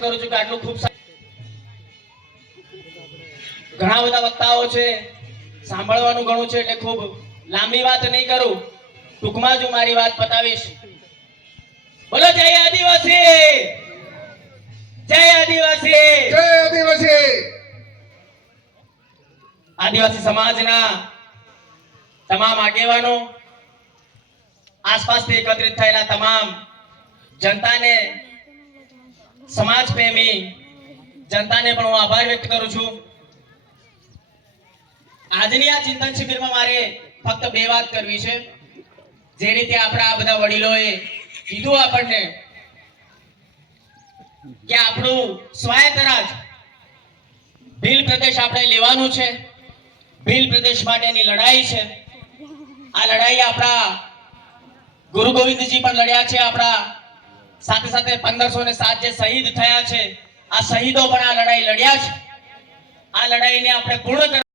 કરું છું કે આટલું ખૂબ ઘણા બધા વક્તાઓ છે સાંભળવાનું ઘણું છે એટલે ખૂબ લાંબી વાત નહીં કરું. ટૂંકમાં જ હું મારી વાત પતાવીશ. બોલો જય આદિવાસી! જય આદિવાસી! જય આદિવાસી! આદિવાસી સમાજના તમામ આગેવાનો આસપાસથી એકત્રિત થયેલા તમામ જનતાને સમાજ પ્રેમી જનતાને પણ હું આભાર વ્યક્ત કરું છું. આજની આ ચિંતન શિબિરમાં મારે ફક્ત બે વાત કરવી છે. જે રીતે આપણા આ બધા વડીલોએ કીધું આપણને કે આપણું સ્વાયત્ત રાજ ભીલ પ્રદેશ આપણે લેવાનું છે. ભીલ પ્રદેશ માટેની લડાઈ છે. આ લડાઈ આપણા ગુરુ ગોવિંદજી પણ લડ્યા છે આપણા સાથે સાથે પંદરસો ને સાત જે શહીદ થયા છે, આ શહીદો પણ આ લડાઈ લડ્યા છે. આ લડાઈને આપણે પૂર્ણ